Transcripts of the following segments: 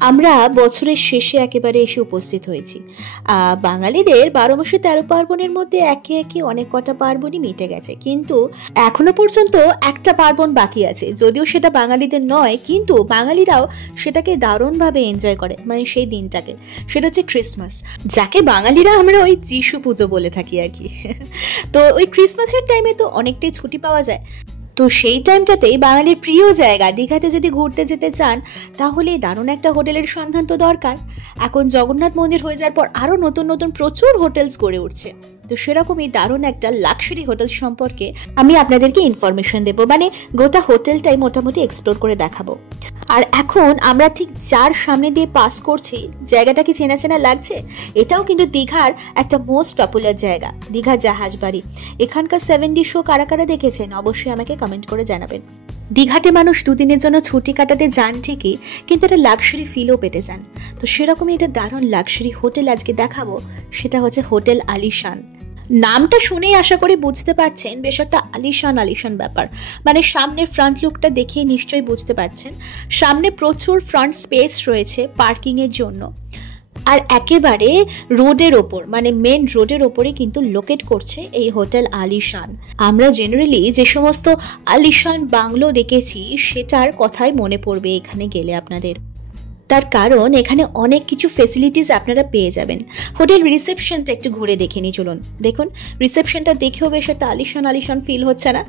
আমরা বছরের শেষে একেবারে এসে উপস্থিত হয়েছি। বাঙালিদের 12 মাসে 13 পার্বণের মধ্যে একে একে অনেক কটা পার্বণই মিটে গেছে, কিন্তু এখনো পর্যন্ত একটা পার্বণ বাকি আছে। যদিও সেটা বাঙালিদের নয়, কিন্তু বাঙালিরাও সেটাকে দারুণভাবে এনজয় করে, মানে সেই দিনটাকে। সেটা হচ্ছে ক্রিসমাস, যাকে বাঙালিরা আমরা ওই যিশু পুজো বলে থাকি আর কি। তো ওই ক্রিসমাসের টাইমে তো অনেকটাই ছুটি পাওয়া যায়। তো সেই টাইমটাতেই বাঙালির প্রিয় জায়গা দীঘাতে যদি ঘুরতে যেতে চান, তাহলে দারুণ একটা হোটেলের সন্ধান তো দরকার। এখন জগন্নাথ মন্দির হয়ে যাওয়ার পর আরও নতুন নতুন প্রচুর হোটেলস গড়ে উঠছে। তো সেরকমই দারুণ একটা লাক্সারি হোটেল সম্পর্কে আমি আপনাদেরকে ইনফরমেশন দেবো, মানে গোটা হোটেলটাই মোটামুটি এক্সপ্লোর করে দেখাবো। আর এখন আমরা ঠিক যার সামনে দিয়ে পাস করছি, জায়গাটা কি চেনা চেনা লাগছে? এটাও কিন্তু দীঘার একটা মোস্ট পপুলার জায়গা, দীঘা জাহাজ বাড়ি। এখানকার 7D শো কারা কারা দেখেছেন অবশ্যই আমাকে কমেন্ট করে জানাবেন। দীঘাতে মানুষ দুদিনের জন্য ছুটি কাটাতে যান ঠিকই, কিন্তু একটা লাক্সারি ফিলও পেতে চান। তো সেরকমই একটা দারুণ লাক্সারি হোটেল আজকে দেখাবো, সেটা হচ্ছে হোটেল আলিশান। নামটা শুনেই আশা করি বুঝতে পারছেন বেশ একটা আলিশান ব্যাপার। মানে সামনের ফ্রন্ট লুকটা দেখে নিশ্চয়ই বুঝতে পারছেন, সামনে প্রচুর ফ্রন্ট স্পেস রয়েছে পার্কিংয়ের জন্য। আর একেবারে রোডের ওপর, মানে মেন রোডের ওপরে কিন্তু লোকেট করছে এই হোটেল আলিশান। আমরা জেনারেলি যে সমস্ত আলিশান বাংলো দেখেছি সেটার কথাই মনে পড়বে এখানে গেলে আপনাদের। তার কারণ এখানে অনেক কিছু ফেসিলিটিস আপনারা পেয়ে যাবেন। হোটেল রিসেপশনটা একটু ঘুরে দেখে নিই চলুন। দেখুন, রিসেপশনটা দেখেও বেশ একটা আলিশান ফিল হচ্ছে না?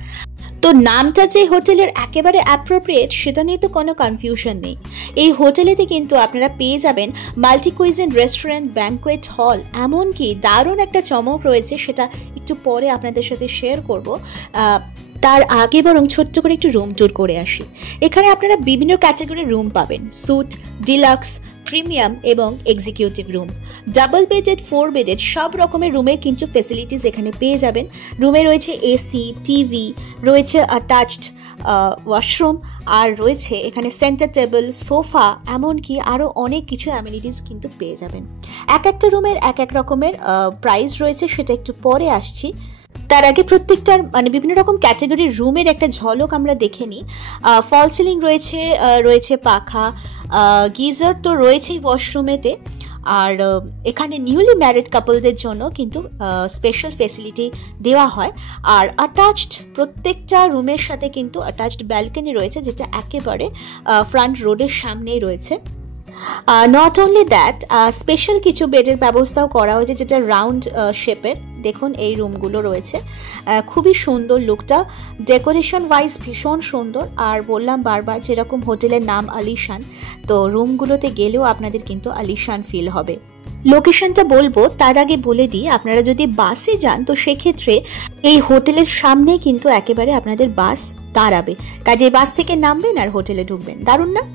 তো নামটা যে হোটেলের একেবারে অ্যাপ্রোপ্রিয়েট সেটা নিয়ে তো কোনো কনফিউশন নেই। এই হোটেলেতে কিন্তু আপনারা পেয়ে যাবেন multi cuisine restaurant, banquet hall, এমনকি দারুণ একটা চমক রয়েছে, সেটা একটু পরে আপনাদের সাথে শেয়ার করব। তার আগে বরং ছোট্ট করে একটু রুম ট্যুর করে আসি। এখানে আপনারা বিভিন্ন ক্যাটাগরির রুম পাবেন, স্যুট, ডিলাক্স, প্রিমিয়াম এবং executive room. Double bedded, 4 bedded সব রকমের রুমের কিন্তু ফেসিলিটিস এখানে পেয়ে যাবেন। রুমে রয়েছে এসি, টিভি, রয়েছে অ্যাটাচড ওয়াশরুম, আর রয়েছে এখানে সেন্টার টেবিল, সোফা, এমনকি আরও অনেক কিছু অ্যামিনিটিস কিন্তু পেয়ে যাবেন। এক একটা রুমের এক এক রকমের প্রাইস রয়েছে, সেটা একটু পরে আসছি। তার আগে প্রত্যেকটার মানে বিভিন্ন রকম ক্যাটাগরির রুমের একটা ঝলক আমরা দেখে নিই। ফল সিলিং রয়েছে, রয়েছে পাখা, গিজার তো রয়েছেই ওয়াশরুমেতে। আর এখানে নিউলি ম্যারিড কাপলদের জন্য কিন্তু স্পেশাল ফেসিলিটি দেওয়া হয়। আর অ্যাটাচড প্রত্যেকটা রুমের সাথে কিন্তু অ্যাটাচড ব্যালকনি রয়েছে, যেটা একেবারে ফ্রন্ট রোডের সামনেই রয়েছে। নট অনলি দ্যাট, স্পেশাল কিছু বেডের ব্যবস্থাও করা হয়েছে, যেটা রাউন্ড শেপের। দেখুন এই রুমগুলো রয়েছে, খুবই সুন্দর লুকটা, ডেকোরেশন ওয়াইজ ভীষণ সুন্দর। আর বললাম বারবার, যেরকম হোটেলের নাম আলিশান, তো রুমগুলোতে গেলেও আপনাদের কিন্তু আলিশান ফিল হবে। লোকেশনটা বলবো তার আগে বলে দিই, আপনারা যদি বাসে যান তো সেক্ষেত্রে এই হোটেলের সামনে কিন্তু একেবারে আপনাদের বাস দাঁড়াবে, কাজে বাস থেকে নামবেন আর হোটেলে ঢুকবেন। দারুণ না?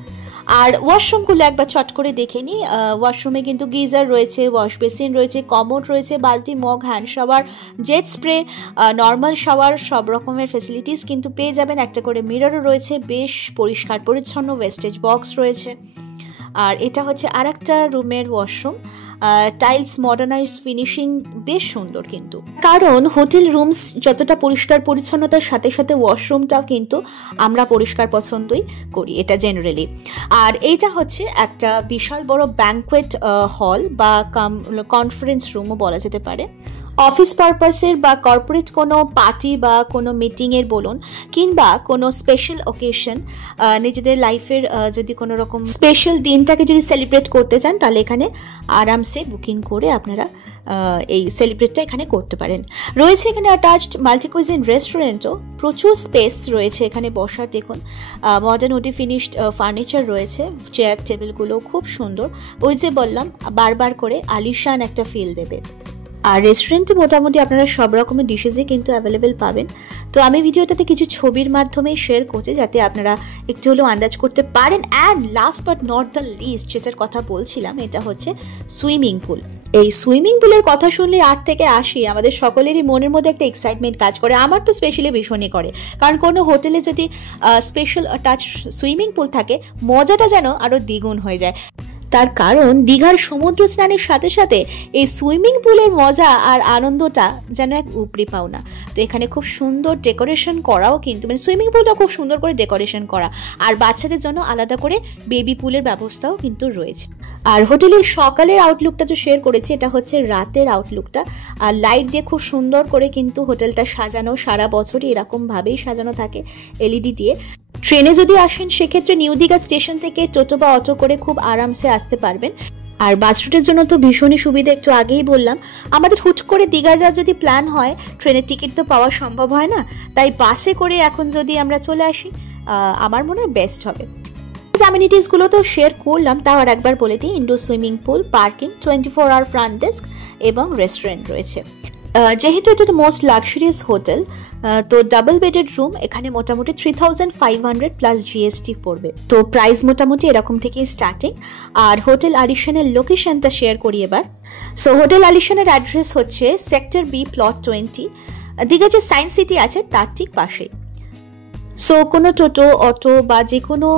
আর ওয়াশরুমগুলো একবার চট করে দেখে নিই। ওয়াশরুমে কিন্তু গিজার রয়েছে, ওয়াশ বেসিন রয়েছে, কমোড রয়েছে, বালতি, mug, hand shower, jet spray, normal shower, সব রকমের ফেসিলিটিস কিন্তু পেয়ে যাবেন। একটা করে মিররও রয়েছে, বেশ পরিষ্কার পরিচ্ছন্ন, ওয়েস্টেজ বক্স রয়েছে। আর এটা হচ্ছে আর একটা রুমের ওয়াশরুম, টাইলস, মডার্নাইজ ফিনিশিং, বেশ সুন্দর। কিন্তু কারণ হোটেল রুমস যতটা পরিষ্কার পরিচ্ছন্নতার সাথে সাথে ওয়াশরুমটাও কিন্তু আমরা পরিষ্কার পছন্দই করি, এটা জেনারেলি। আর এইটা হচ্ছে একটা বিশাল বড় ব্যাঙ্কোয়েট হল বা কনফারেন্স রুমও বলা যেতে পারে। অফিস পারপাসের বা কর্পোরেট কোনো পার্টি বা কোনো মিটিংয়ের বলুন, কিংবা কোনো স্পেশাল অকেশন, নিজেদের লাইফের যদি কোনো রকম স্পেশাল দিনটাকে যদি সেলিব্রেট করতে চান, তাহলে এখানে আরামসে বুকিং করে আপনারা এই সেলিব্রেটটা এখানে করতে পারেন। রয়েছে এখানে অ্যাটাচড মাল্টি কুইজিন রেস্টুরেন্টও, প্রচুর স্পেস রয়েছে এখানে বসার। দেখুন মডার্ন উডি ফিনিশড ফার্নিচার রয়েছে, চেয়ার টেবিলগুলো খুব সুন্দর। ওই যে বললাম বারবার করে, আলিশান একটা ফিল দেবে। আর রেস্টুরেন্টে মোটামুটি আপনারা সব রকমের ডিশেসই কিন্তু অ্যাভেলেবেল পাবেন। তো আমি ভিডিওটাতে কিছু ছবির মাধ্যমেই শেয়ার করছি, যাতে আপনারা একটু হলেও আন্দাজ করতে পারেন। And last but not the least, যেটার কথা বলছিলাম, এটা হচ্ছে সুইমিং পুল। এই সুইমিং পুলের কথা শুনলে 8 থেকে 80 আমাদের সকলেরই মনের মধ্যে একটা এক্সাইটমেন্ট কাজ করে। আমার তো স্পেশালি ভীষণই করে, কারণ কোনো হোটেলে যদি স্পেশাল অ্যাটাচ সুইমিং পুল থাকে, মজাটা যেন আরও দ্বিগুণ হয়ে যায়। তার কারণ দীঘার সমুদ্র স্নানের সাথে সাথে এই সুইমিং পুলের মজা আর আনন্দটা যেন এক উপরি পাওনা। তো এখানে খুব সুন্দর ডেকোরেশন করাও, কিন্তু মানে সুইমিং পুলটা খুব সুন্দর করে ডেকোরেশন করা, আর বাচ্চাদের জন্য আলাদা করে বেবি পুলের ব্যবস্থাও কিন্তু রয়েছে। আর হোটেলের সকালের আউটলুকটা তো শেয়ার করেছি, এটা হচ্ছে রাতের আউটলুকটা। আর লাইট দিয়ে খুব সুন্দর করে কিন্তু হোটেলটা সাজানো, সারা বছরই এরকমভাবেই সাজানো থাকে এলইডি দিয়ে। ট্রেনে যদি আসেন সেক্ষেত্রে নিউ দীঘা স্টেশন থেকে টোটো বা অটো করে খুব আরামসে আসতে পারবেন। আর বাস রুটের জন্য তো ভীষণই সুবিধা, একটু আগেই বললাম। আমাদের হুট করে দীঘা যাওয়ার যদি প্ল্যান হয়, ট্রেনের টিকিট তো পাওয়া সম্ভব হয় না, তাই বাসে করে এখন যদি আমরা চলে আসি আমার মনে হয় বেস্ট হবে। অ্যামিনিটিসগুলো তো শেয়ার করলাম, তাও আর একবার বলে দিই। Indoor swimming pool, parking, 24 hour front desk এবং রেস্টুরেন্ট রয়েছে। যেহেতু এটা মোস্ট লাক্সারিয়াস হোটেল, তো ডাবল বেডেড রুম এখানে মোটামুটি 3500 প্লাস জিএসটি পড়বে। তো প্রাইস মোটামুটি এরকম থেকেই স্টার্টিং। আর হোটেল আলিশানের লোকেশনটা শেয়ার করি এবার। সো হোটেল আলিশানের অ্যাড্রেস হচ্ছে সেক্টর বি, প্লট 20, দীঘা যে সায়েন্স সিটি আছে তার ঠিক পাশেই। সো কোনো টোটো, অটো বা যে কোনো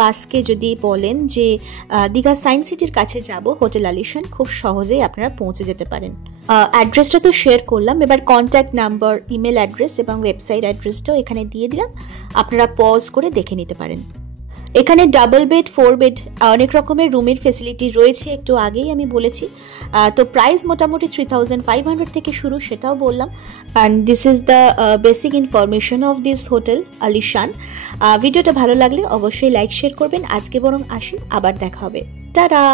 বাসকে যদি বলেন যে দীঘা সায়েন্স সিটির কাছে যাব হোটেল আলিশান, খুব সহজেই আপনারা পৌঁছে যেতে পারেন। অ্যাড্রেসটা তো শেয়ার করলাম, এবার কন্ট্যাক্ট নাম্বার, ইমেল অ্যাড্রেস এবং ওয়েবসাইট অ্যাড্রেসটাও এখানে দিয়ে দিলাম, আপনারা পজ করে দেখে নিতে পারেন। এখানে ডাবল বেড, 4 বেড অনেক রকমের রুমের ফেসিলিটি রয়েছে, একটু আগেই আমি বলেছি। তো প্রাইস মোটামুটি 3500 থেকে শুরু, সেটাও বললাম। And this is the basic information of this hotel আলিশান। ভিডিওটা ভালো লাগলে অবশ্যই লাইক শেয়ার করবেন। আজকে বরং আসি, আবার দেখা হবে। টাটা।